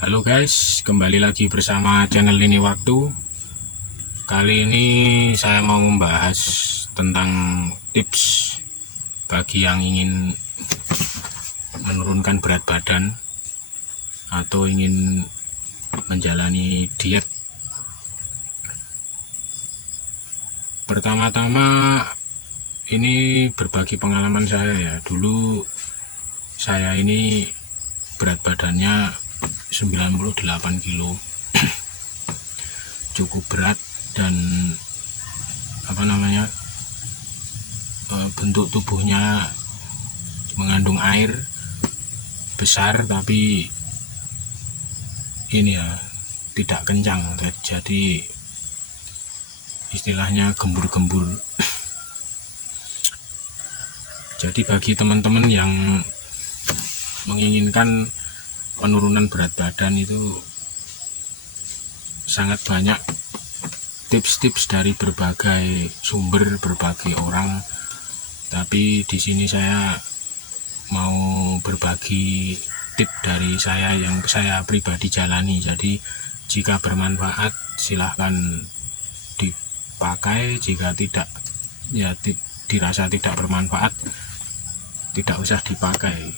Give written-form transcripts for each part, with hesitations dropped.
Halo guys, kembali lagi bersama channel Lini Waktu. Kali ini saya mau membahas tentang tips bagi yang ingin menurunkan berat badan atau ingin menjalani diet. Pertama-tama ini berbagi pengalaman saya ya. Dulu saya ini berat badannya 98 kilo, cukup berat dan bentuk tubuhnya mengandung air besar, tapi ini ya tidak kencang, jadi istilahnya gembur-gembur. Jadi bagi teman-teman yang menginginkan penurunan berat badan itu sangat banyak tips-tips dari berbagai sumber, berbagai orang. Tapi di sini saya mau berbagi tips dari saya yang saya pribadi jalani. Jadi jika bermanfaat silahkan dipakai, jika tidak ya dirasa tidak bermanfaat tidak usah dipakai,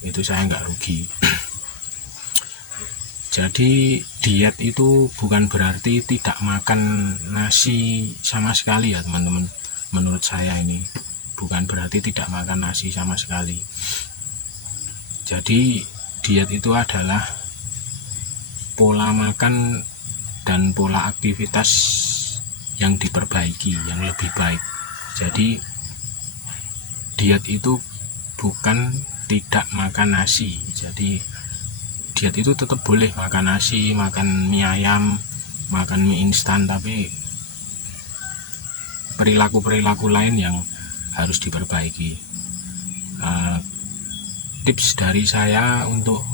itu saya nggak rugi. Jadi diet itu bukan berarti tidak makan nasi sama sekali ya teman-teman. Menurut saya ini bukan berarti tidak makan nasi sama sekali. Jadi diet itu adalah pola makan dan pola aktivitas yang diperbaiki, yang lebih baik. Jadi diet itu bukan tidak makan nasi. Jadi diet itu tetap boleh makan nasi, makan mie ayam, makan mie instan, tapi perilaku-perilaku lain yang harus diperbaiki. Tips dari saya untuk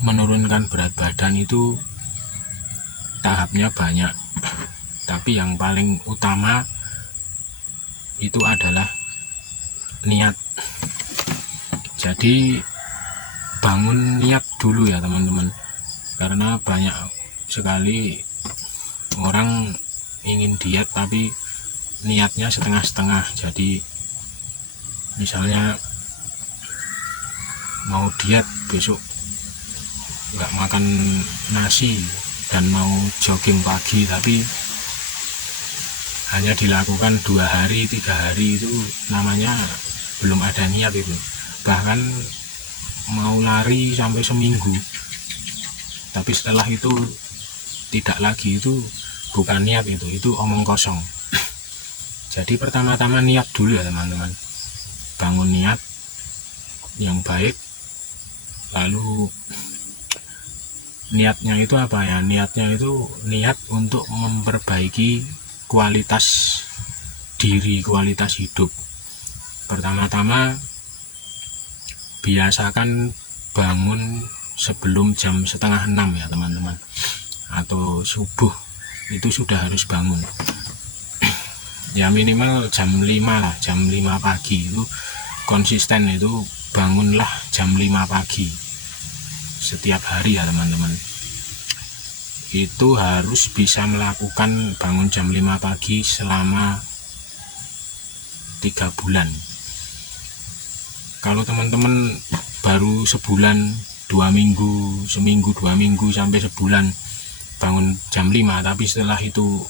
menurunkan berat badan itu tahapnya banyak, tapi yang paling utama itu adalah niat. Jadi bangun niat dulu ya teman-teman, karena banyak sekali orang ingin diet tapi niatnya setengah-setengah. Jadi misalnya mau diet, besok nggak makan nasi dan mau jogging pagi, tapi hanya dilakukan 2 hari 3 hari, itu namanya belum ada niat itu. Bahkan mau lari sampai seminggu tapi setelah itu tidak lagi, itu bukan niat, itu omong kosong. Jadi pertama-tama niat dulu ya teman-teman, bangun niat yang baik. Lalu niatnya itu apa ya? Niatnya itu niat untuk memperbaiki kualitas diri, kualitas hidup. Pertama-tama biasakan bangun sebelum jam 5:30 ya teman-teman, atau subuh itu sudah harus bangun ya, minimal jam 5 lah, jam 5 pagi itu konsisten. Itu bangunlah jam 5 pagi setiap hari ya teman-teman. Itu harus bisa melakukan bangun jam 5 pagi selama 3 bulan. Kalau teman-teman baru sebulan, 2 minggu, seminggu, 2 minggu, sampai sebulan bangun jam 5, tapi setelah itu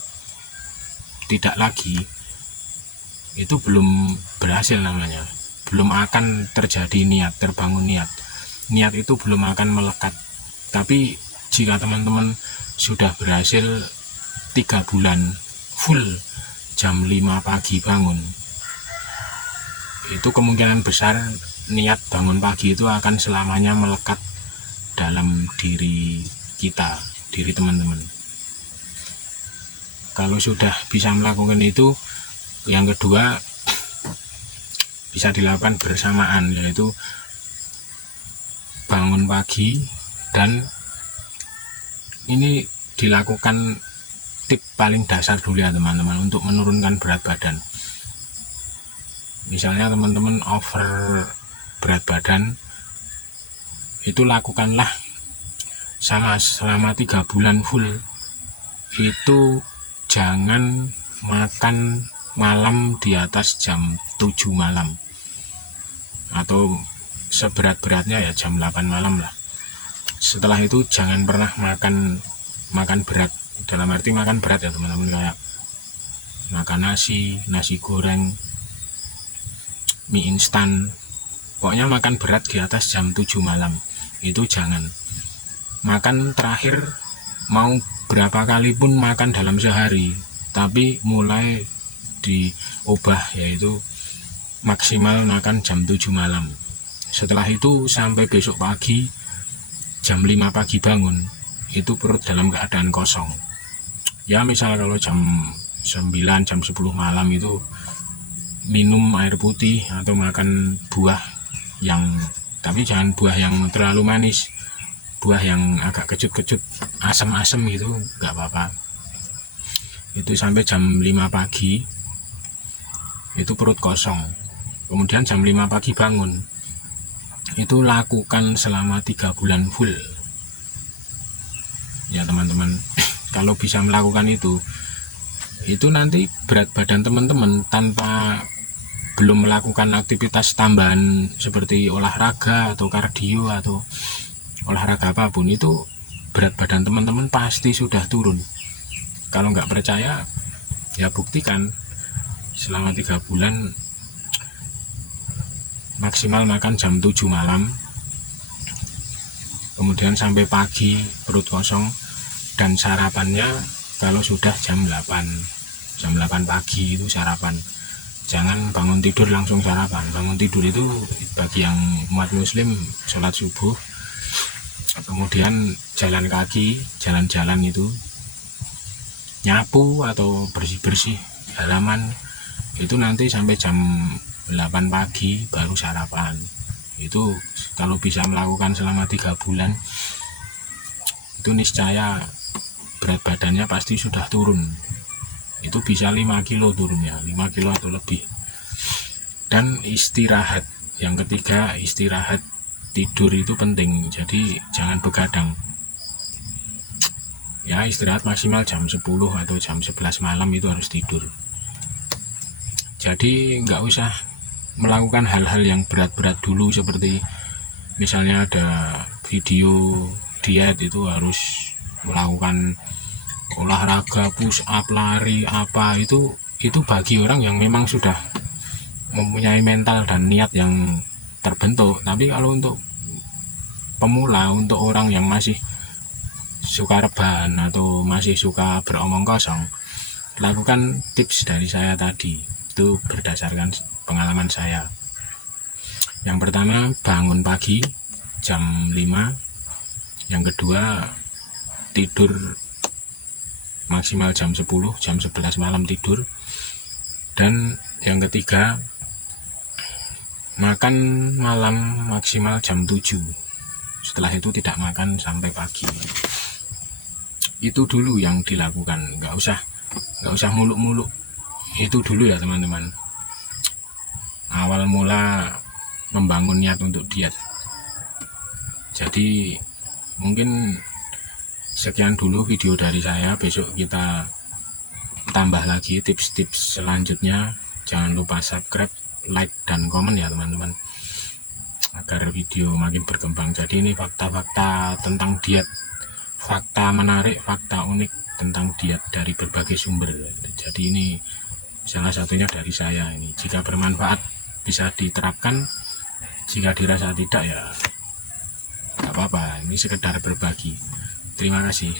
tidak lagi, itu belum berhasil namanya. Belum akan terjadi niat, terbangun niat. Niat itu belum akan melekat. Tapi jika teman-teman sudah berhasil 3 bulan full jam 5 pagi bangun, itu kemungkinan besar niat bangun pagi itu akan selamanya melekat dalam diri kita, diri teman-teman. Kalau sudah bisa melakukan itu, yang kedua bisa dilakukan bersamaan, yaitu bangun pagi. Dan ini dilakukan tip paling dasar dulu ya teman-teman untuk menurunkan berat badan. Misalnya teman-teman over berat badan, itu lakukanlah sama selama 3 bulan full itu jangan makan malam di atas jam 7 malam, atau seberat-beratnya ya jam 8 malam lah. Setelah itu jangan pernah makan berat, dalam arti makan berat ya teman-teman, kayak makan nasi goreng, mie instan, pokoknya makan berat di atas jam 7 malam itu jangan. Makan terakhir mau berapa kali pun makan dalam sehari, tapi mulai diubah, yaitu maksimal makan jam 7 malam. Setelah itu sampai besok pagi jam 5 pagi bangun, itu perut dalam keadaan kosong. Ya misal kalau jam 9, jam 10 malam itu minum air putih atau makan buah tapi jangan buah yang terlalu manis, buah yang agak kecut-kecut, asam-asam gitu nggak apa-apa. Itu sampai jam 5 pagi itu perut kosong. Kemudian jam 5 pagi bangun, itu lakukan selama 3 bulan full ya teman-teman. Kalau bisa melakukan itu nanti berat badan teman-teman tanpa belum melakukan aktivitas tambahan seperti olahraga atau kardio atau olahraga apapun, itu berat badan teman-teman pasti sudah turun. Kalau nggak percaya ya buktikan, selama 3 bulan maksimal makan jam 7 malam, kemudian sampai pagi perut kosong, dan sarapannya kalau sudah jam 8 pagi itu sarapan. Jangan bangun tidur langsung sarapan. Bangun tidur itu bagi yang umat muslim sholat subuh, kemudian jalan kaki, jalan-jalan itu, nyapu atau bersih-bersih halaman, itu nanti sampai jam 8 pagi baru sarapan. Itu kalau bisa melakukan selama 3 bulan, itu niscaya berat badannya pasti sudah turun. Itu bisa 5 kilo turunnya, 5 kilo atau lebih. Dan istirahat, yang ketiga istirahat, tidur itu penting, jadi jangan begadang ya. Istirahat maksimal jam 10 atau jam 11 malam itu harus tidur. Jadi nggak usah melakukan hal-hal yang berat-berat dulu, seperti misalnya ada video diet itu harus melakukan olahraga push up, lari apa, itu bagi orang yang memang sudah mempunyai mental dan niat yang terbentuk. Tapi kalau untuk pemula, untuk orang yang masih suka rebahan atau masih suka beromong kosong, lakukan tips dari saya tadi, itu berdasarkan pengalaman saya. Yang pertama, bangun pagi jam 5. Yang kedua, tidur maksimal jam 10, jam 11 malam tidur. Dan yang ketiga, makan malam maksimal jam 7. Setelah itu tidak makan sampai pagi. Itu dulu yang dilakukan, nggak usah muluk-muluk. Itu dulu ya teman-teman, awal mula membangun niat untuk diet. Jadi mungkin sekian dulu video dari saya. Besok kita tambah lagi tips-tips selanjutnya. Jangan lupa subscribe, like, dan komen ya teman-teman, agar video makin berkembang. Jadi ini fakta-fakta tentang diet, fakta menarik, fakta unik tentang diet dari berbagai sumber. Jadi ini salah satunya dari saya ini. Jika bermanfaat bisa diterapkan, jika dirasa tidak ya nggak apa-apa, ini sekedar berbagi. Terima kasih.